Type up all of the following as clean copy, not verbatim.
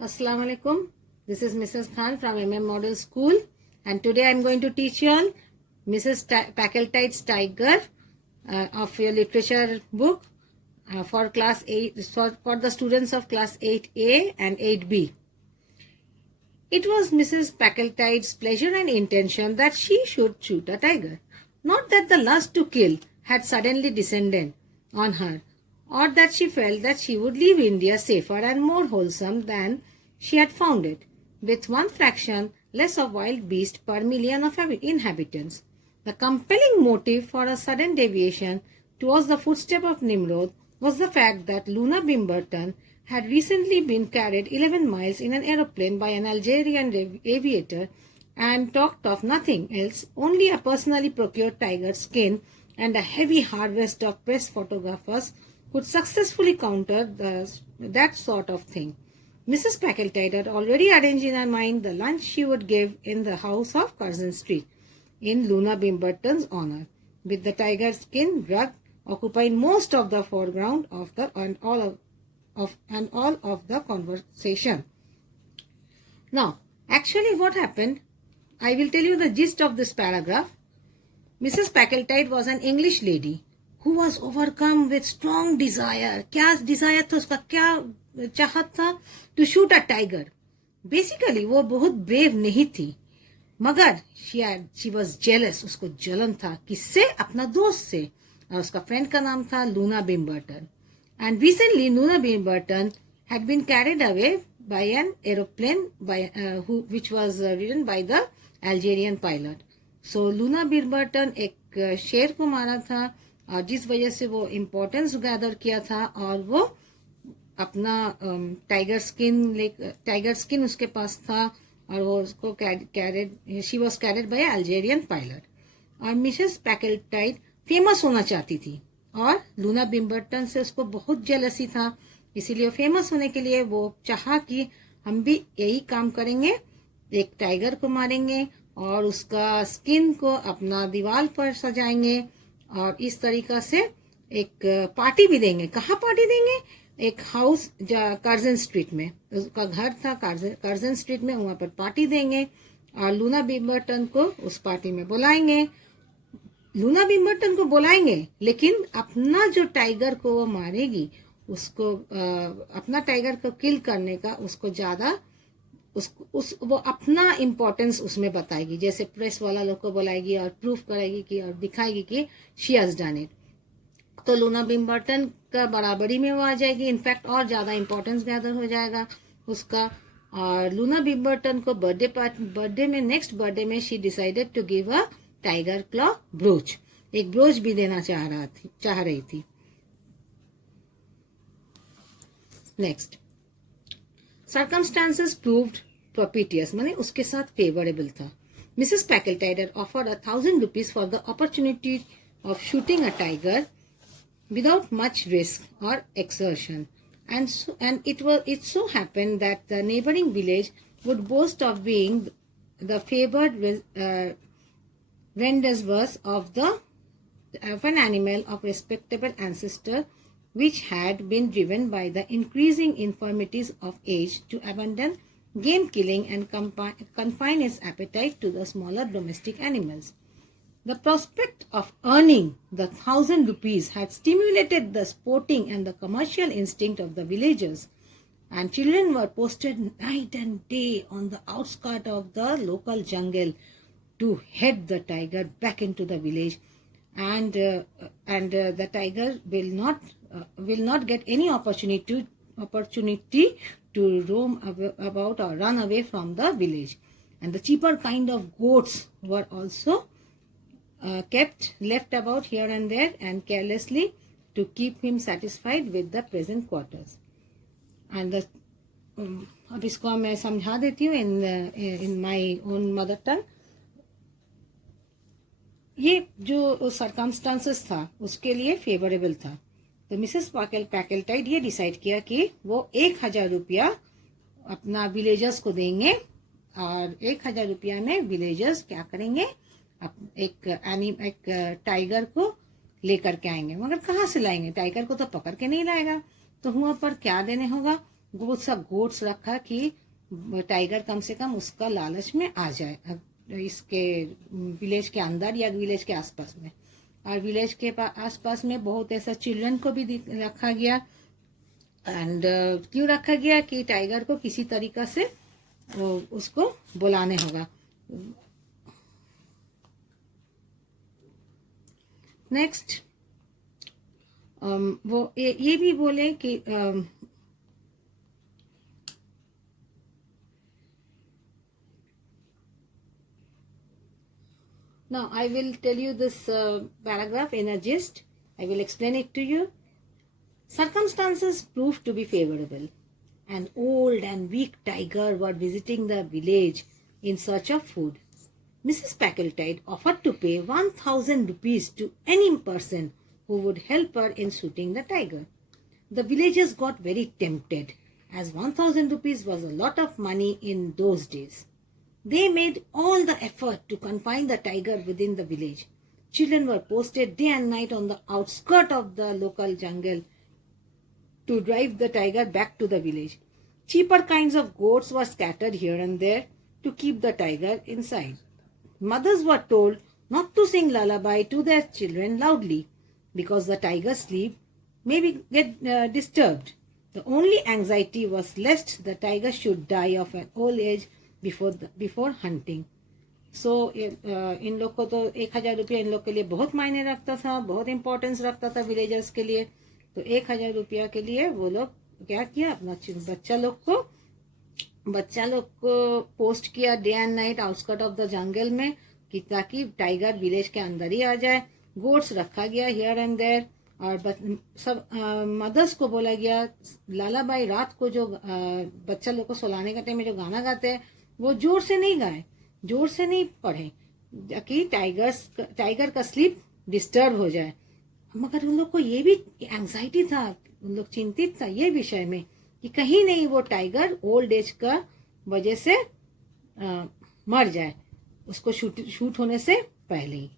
Assalamu alaikum. This is Mrs. Khan from MM Model School, and today I am going to teach you all Mrs. Packletide's Tiger of your literature book for class 8 for the students of class 8A and 8B. It was Mrs. Packletide's pleasure and intention that she should shoot a tiger, not that the lust to kill had suddenly descended on her, or that she felt that she would leave India safer and more wholesome than she had found it, with one fraction less of wild beast per million of inhabitants. The compelling motive for a sudden deviation towards the footstep of Nimrod was the fact that Luna Bimberton had recently been carried 11 miles in an aeroplane by an Algerian aviator and talked of nothing else, only a personally procured tiger skin and a heavy harvest of press photographers could successfully counter that sort of thing. Mrs. Packletide had already arranged in her mind the lunch she would give in the house of Curzon Street in Luna Bimberton's honor, with the tiger skin rug occupying most of the foreground of all of the conversation. Now, actually what happened, I will tell you the gist of this paragraph. Mrs. Packletide was an English lady who was overcome with strong desire. क्या desire था उसका, क्या चाहत था? To shoot a tiger. Basically वो बहुत brave नहीं थी, मगर she was jealous. उसको जलन था किससे? अपना दोस्त से, और उसका फ्रेंड का नाम था Luna Bimberton. And recently Luna Bimberton had been carried away by an aeroplane which was ridden by the Algerian pilot. So Luna Bimberton एक शेर को मारा था, और जिस वजह से वो इम्पोर्टेंस गैदर किया था, और वो अपना टाइगर स्किन उसके पास था, और वो उसको she was carried by Algerian pilot. और मिसेस पैकलेटाइड फेमस होना चाहती थी, और लूना बिम्बर्टन से उसको बहुत जेलसी था. इसीलिए फेमस होने के लिए वो चाहा कि हम भी यही काम करेंगे, एक टाइगर को मारेंगे और उसका स्किन को अपना दीवार पर सजाएंगे, और इस तरीका से एक पार्टी भी देंगे. कहाँ पार्टी देंगे? एक हाउस कर्जन स्ट्रीट में, उसका घर था कर्जन स्ट्रीट में, वहां पर पार्टी देंगे और लूना बिम्बर्टन को उस पार्टी में बुलाएंगे. लूना बिम्बर्टन को बुलाएंगे, लेकिन अपना जो टाइगर को वो मारेगी, उसको अपना टाइगर को किल करने का उसको ज्यादा वो अपना इम्पोर्टेंस उसमें बताएगी, जैसे प्रेस वाला लोग को बुलाएगी और प्रूफ करेगी कि और दिखाएगी कि शी हैज डन इट. तो लूना बिम्बर्टन का बराबरी में वो आ जाएगी, इनफैक्ट और ज्यादा इम्पोर्टेंस गैदर हो जाएगा उसका. और लूना बिम्बर्टन को नेक्स्ट बर्थडे में she decided to give a tiger claw brooch, एक ब्रोच भी देना चाह रही थी. नेक्स्ट, circumstances proved propitious, माने उसके साथ favorable था. Mrs. Packletide had offered 1,000 rupees for the opportunity of shooting a tiger without much risk or exertion, and it so happened that the neighboring village would boast of being the favored rendezvous of an animal of respectable ancestor, which had been driven by the increasing infirmities of age to abandon game killing and confine its appetite to the smaller domestic animals. The prospect of earning the 1,000 rupees had stimulated the sporting and the commercial instinct of the villagers, and children were posted night and day on the outskirts of the local jungle to head the tiger back into the village, and the tiger will not get any opportunity to roam about or run away from the village. And the cheaper kind of goats were also left about here and there and carelessly to keep him satisfied with the present quarters. And अब इसको मैं समझा देती हूँ in my own mother tongue. ये जो circumstances था उसके लिए फेवरेबल था. तो मिसेस पैकलेटाइड ये डिसाइड किया कि वो 1,000 रुपया अपना विलेजर्स को देंगे, और 1,000 रुपया में विलेजर्स क्या करेंगे, एक टाइगर को लेकर के आएंगे. मगर कहाँ से लाएंगे? टाइगर को तो पकड़ के नहीं लाएगा, तो वहां पर क्या देने होगा? बहुत सा गोट्स रखा कि टाइगर कम से कम उसका लालच में आ जाए इसके विलेज के अंदर या विलेज के आसपास में। और विलेज के आसपास में बहुत ऐसा चिल्ड्रन को भी रखा गया। एंड क्यों रखा गया कि टाइगर को किसी तरीका से उसको बुलाने होगा। नेक्स्ट वो ये भी बोले कि now I will tell you this paragraph in a gist. I will explain it to you. Circumstances proved to be favorable. An old and weak tiger was visiting the village in search of food. Mrs. Packletide offered to pay 1,000 rupees to any person who would help her in shooting the tiger. The villagers got very tempted, as 1,000 rupees was a lot of money in those days. They made all the effort to confine the tiger within the village. Children were posted day and night on the outskirts of the local jungle to drive the tiger back to the village. Cheaper kinds of goats were scattered here and there to keep the tiger inside. Mothers were told not to sing lullaby to their children loudly because the tiger's sleep may get disturbed. The only anxiety was lest the tiger should die of an old age before hunting. So इन लोग को तो 1,000 रुपया इन लोग के लिए बहुत मायने रखता था, बहुत इम्पोर्टेंस रखता था विलेजर्स के लिए। तो 1,000 रुपया के लिए वो लोग क्या किया, अपना बच्चा लोग को पोस्ट किया day and night outskirt of the jungle में कि ताकि टाइगर विलेज के अंदर ही आ जाए। गोट्स रखा गया हियर एंड देयर और सब मदर्स को बोला गया लालाबाई रात को जो बच्चा लोग को सुलाने का टाइम में जो गाना गाते हैं वो जोर से नहीं गाए, जोर से नहीं पढ़े कि टाइगर का स्लीप डिस्टर्ब हो जाए। मगर उन लोग को ये भी एंजाइटी था, उन लोग चिंतित था ये विषय में कि कहीं नहीं वो टाइगर ओल्ड एज का वजह से मर जाए, उसको शूट होने से पहले ही।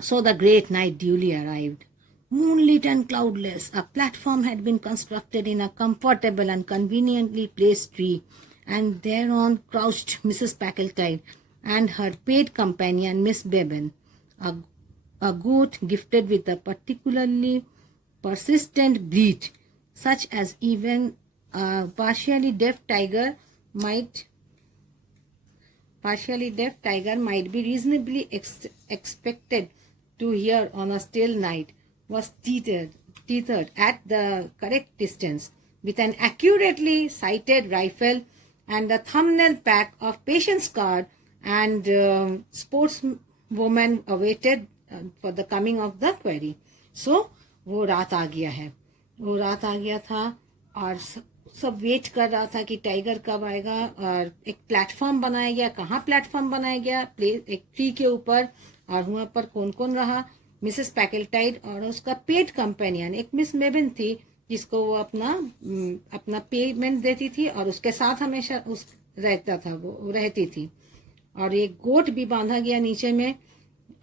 So the great night duly arrived. Moonlit and cloudless, a platform had been constructed in a comfortable and conveniently placed tree, and thereon crouched Mrs. Packletide and her paid companion, Miss Bevan, a goat gifted with a particularly persistent bleat, such as even a partially deaf tiger might be reasonably expected to hear on a still night, was tethered at the correct distance with an accurately sighted rifle and a thumbnail pack of patience card, and sportswoman awaited for the coming of the quarry. So वो रात आ गया था और सब wait कर रहा था कि टाइगर कब आएगा। और एक प्लेटफॉर्म बनाया गया। कहाँ प्लेटफॉर्म बनाया गया? एक ट्री के ऊपर। और वहाँ पर कौन कौन रहा? मिसेस पैकेल्टाइड और उसका पेड कंपेनियन एक मिस मेबन थी जिसको वो अपना पेमेंट देती थी और उसके साथ हमेशा वो रहती थी। और एक गोट भी बांधा गया नीचे में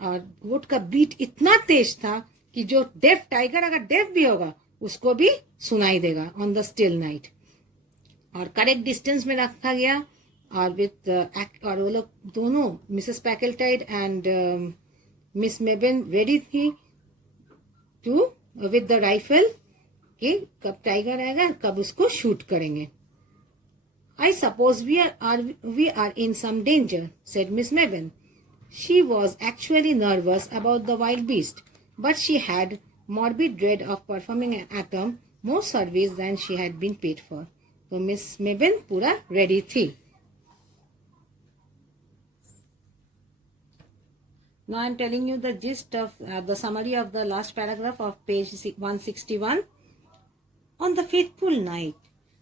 और गोट का बीट इतना तेज था कि जो डेफ टाइगर अगर डेफ भी होगा उसको भी सुनाई देगा ऑन द स्टिल नाइट। और करेक्ट डिस्टेंस में रखा गया और और वो लोग दोनों मिसेस पैकेल्टाइड एंड मिस मेबन रेडी थी टू विद द राइफल कि कब टाइगर आएगा कब उसको शूट करेंगे। I suppose we are in some danger, said Miss Mebbin. She was actually nervous about the wild beast, but she had morbid dread of performing an atom more service than she had been paid for. So Miss Mebbin पूरा ready थी। Now I am telling you the gist of the summary of the last paragraph of page 161. On the fateful night,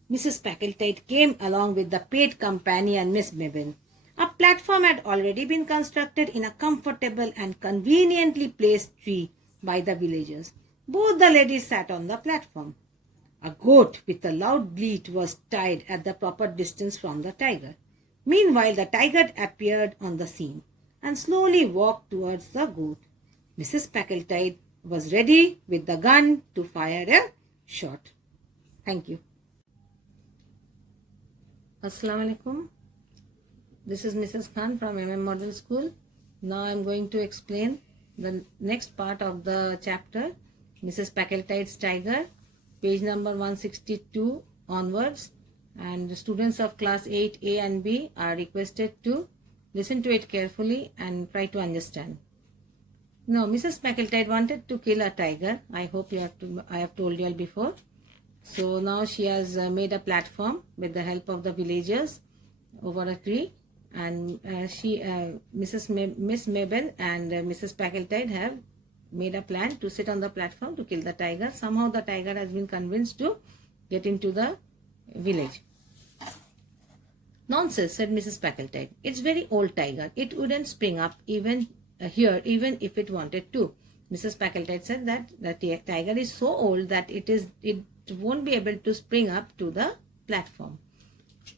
Mrs. Packletide came along with the paid companion Miss Mebbin. A platform had already been constructed in a comfortable and conveniently placed tree by the villagers. Both the ladies sat on the platform. A goat with a loud bleat was tied at the proper distance from the tiger. Meanwhile, the tiger appeared on the scene and slowly walked towards the goat. Mrs. Packletide was ready with the gun to fire a short. Thank you. Assalamu alaikum. This is Mrs. Khan from Model School. Now I am going to explain the next part of the chapter, Mrs. Packletide's Tiger, page number 162 onwards, and the students of class 8A and B are requested to listen to it carefully and try to understand. Now, Mrs. Packletide wanted to kill a tiger. I hope I have told you all before. So now she has made a platform with the help of the villagers over a tree, and Miss Mabel and Mrs. Packletide have made a plan to sit on the platform to kill the tiger. Somehow the tiger has been convinced to get into the village. Nonsense, said Mrs. Packletide. It's very old tiger. It wouldn't spring up even here, even if it wanted to. Mrs. Packletide said that the tiger is so old that it won't be able to spring up to the platform.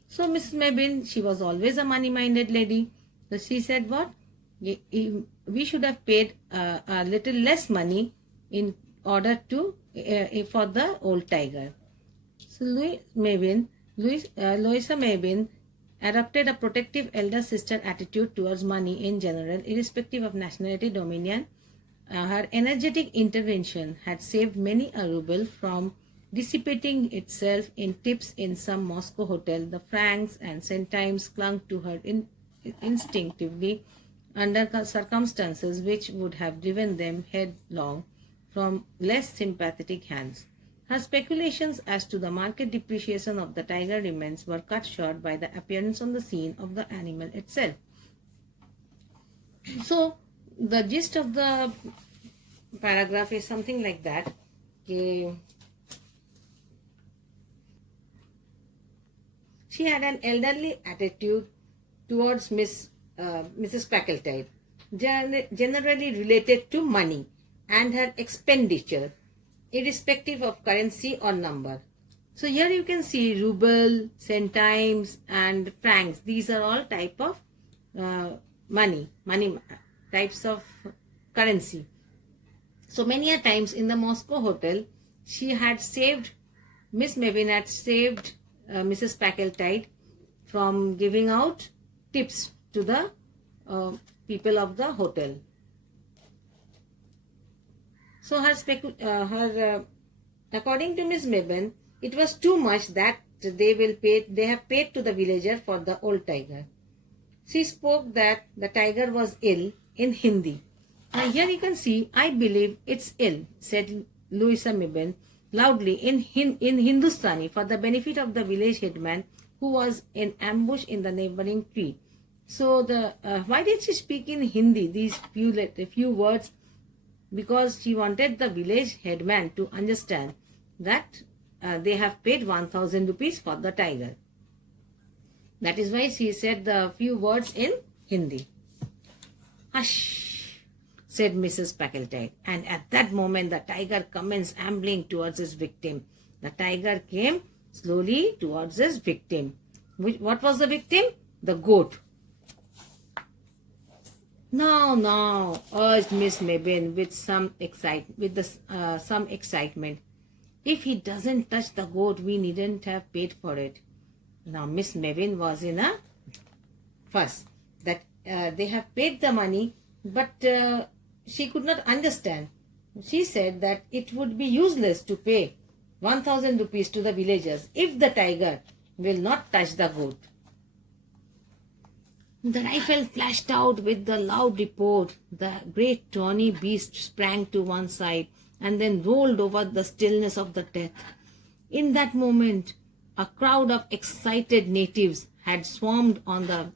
So Mrs. Mabel, she was always a money-minded lady. So she said, what? We should have paid a little less money in order to for the old tiger. So Louisa Mabel adopted a protective elder sister attitude towards money in general, irrespective of nationality dominion. Her energetic intervention had saved many a ruble from dissipating itself in tips in some Moscow hotel. The francs and centimes clung to her instinctively under circumstances which would have driven them headlong from less sympathetic hands. Her speculations as to the market depreciation of the tiger remains were cut short by the appearance on the scene of the animal itself. So, the gist of the paragraph is something like that. She had an elderly attitude towards Mrs. Packletide, generally related to money and her expenditure, irrespective of currency or number. So here you can see ruble, centimes and francs. These are all type of money types of currency. So many a times in the Moscow hotel, Miss Mabel had saved Mrs. Packletide from giving out tips to the people of the hotel. So according to Miss Mabel, it was too much that they have paid to the villager for the old tiger. She spoke that the tiger was ill in Hindi. Now here you can see, I believe it's ill, said Louisa Mabel loudly in Hindustani for the benefit of the village headman who was in ambush in the neighboring tree. So why did she speak in Hindi, these few words? Because she wanted the village headman to understand that they have paid 1,000 rupees for the tiger. That is why she said the few words in Hindi. Hush, said Mrs. Packletide, and at that moment the tiger commenced ambling towards his victim. The tiger came slowly towards his victim. What was the victim? The goat. Now, urged Miss Mabel with some excitement. If he doesn't touch the goat, we needn't have paid for it. Now Miss Mabel was in a fuss that they have paid the money, but she could not understand. She said that it would be useless to pay 1,000 rupees to the villagers if the tiger will not touch the goat. The rifle flashed out with the loud report. The great tawny beast sprang to one side and then rolled over the stillness of the death. In that moment, a crowd of excited natives had swarmed onto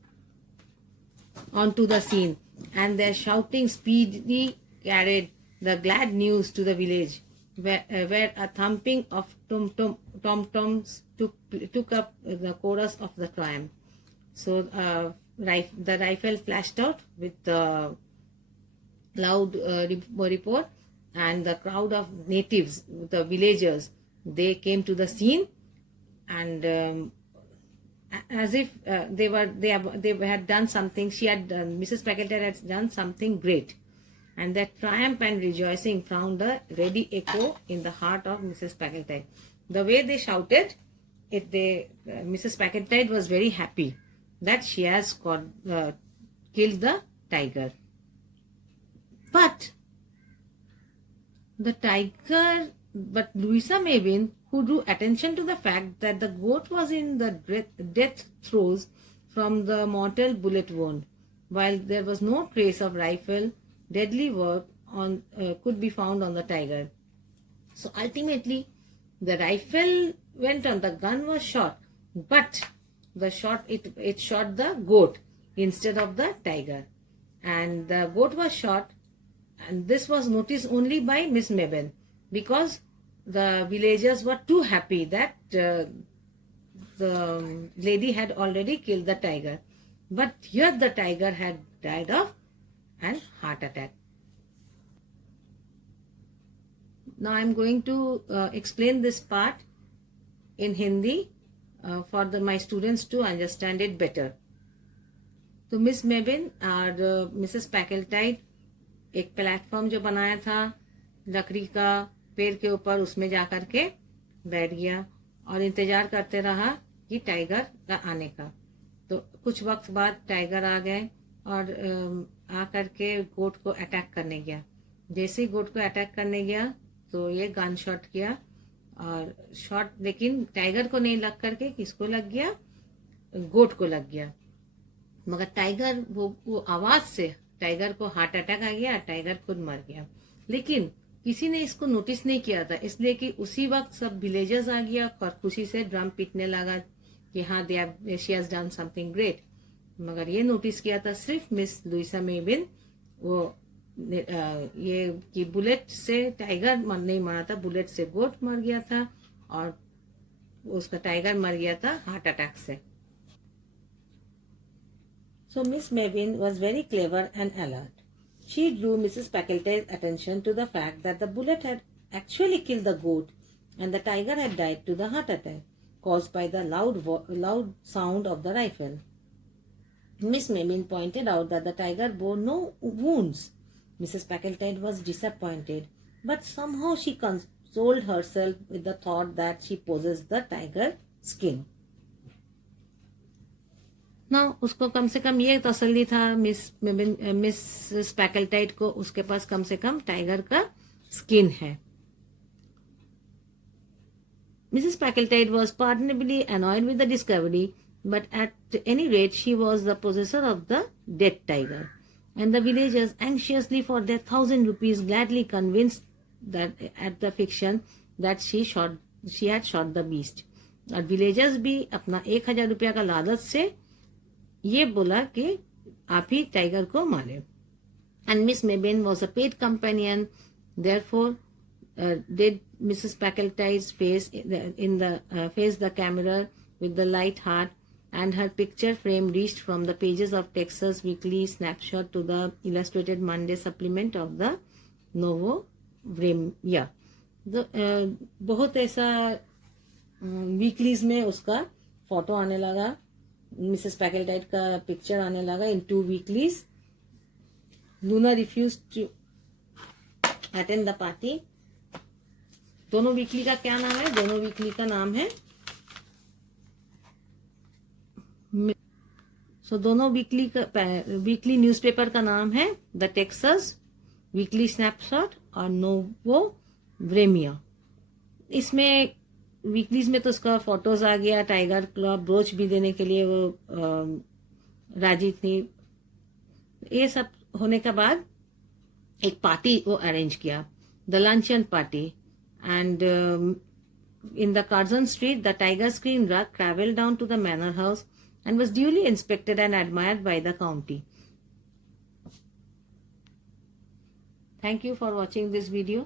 the scene, and their shouting speedily carried the glad news to the village, where a thumping of tom-toms took up the chorus of the triumph. So the rifle flashed out with the loud report, and the crowd of natives, the villagers, they came to the scene, and as if they had done something. Mrs. Packletide had done something great. and that triumph and rejoicing found a ready echo in the heart of Mrs. Packletide. The way they shouted, Mrs. Packletide was very happy that she has killed the tiger. But Louisa Mabin, who drew attention to the fact that the goat was in the death throes from the mortal bullet wound, while there was no trace of rifle, deadly work could be found on the tiger. So ultimately, the rifle went on, the gun was shot, but it shot the goat instead of the tiger, and the goat was shot. And this was noticed only by Miss Mabin, because the villagers were too happy that the lady had already killed the tiger. But here the tiger had died of an heart attack. Now I am going to explain this part in Hindi for my students to understand it better. तो miss मेबिन और Mrs पैकेल्टाइड एक platform जो बनाया था लकड़ी का पेड़ के ऊपर, उसमें जाकर के बैठ गया और इंतजार करते रहा कि टाइगर का आने का। तो कुछ वक्त बाद टाइगर आ गए और आकर के गोट को अटैक करने गया। जैसे ही गोट को अटैक करने गया तो ये गन शॉट किया, और शॉट लेकिन टाइगर को नहीं लग करके किसको लग गया, गोट को लग गया। मगर टाइगर वो आवाज से टाइगर को हार्ट अटैक आ गया, टाइगर खुद मर गया। लेकिन किसी ने इसको नोटिस नहीं किया था, इसलिए कि उसी वक्त सब विलेजर्स आ गया और खुशी से ड्रम पीटने लगा कि हाँ she has done something great. मगर ये नोटिस किया था सिर्फ मिस लुइसा मेबिन, वो ये कि बुलेट से टाइगर नहीं मरा था, बुलेट से गोट मर गया था और उसका टाइगर मर गया था हार्ट अटैक से। So Miss Mabin was very clever and alert. She drew Mrs. Packeltide's attention to the fact that the bullet had actually killed the goat and the tiger had died to the heart attack caused by the loud sound of the rifle. Miss Mabin pointed out that the tiger bore no wounds. Mrs. Packeltide was disappointed, but somehow she consoled herself with the thought that she possessed the tiger skin. ना उसको कम से कम ये तसल्ली था miss पैकेल्टाइड को, उसके पास कम से कम टाइगर का स्किन है। Mrs Packletide was pardonably annoyed with the discovery, but at any rate she was the possessor of the dead tiger, and the villagers, anxiously for their 1,000 rupees, gladly convinced that at the fiction that she had shot the beast. और villagers भी अपना 1,000 रुपया का लालच से ये बोला कि आप ही टाइगर को मारे। And Miss Mebbin was a paid companion, therefore did Mrs Packletide's face the camera with the light heart, and her picture frame reached from the pages of Texas Weekly Snapshot to the illustrated Monday supplement of the Novo Vremya. बहुत ऐसा weeklies में उसका photo आने लगा, Mrs पैकेल्टाइड का picture आने लगा in 2 weeklies. Luna refuse to attend the party. दोनों वीकली का क्या नाम है? दोनों वीकली का नाम है दोनों वीकली न्यूज़पेपर का नाम है द टेक्सास वीकली स्नैपशॉट और नोवो व्रेमिया। इसमें वीकलीज में तो उसका फोटोज आ गया, टाइगर क्लॉ ब्रोच भी देने के लिए वो राजी थी। ये सब होने के बाद एक पार्टी वो अरेंज किया, the luncheon party, and in the Curzon Street the tiger screen rug travelled down to the manor house and was duly inspected and admired by the county. Thank you for watching this video.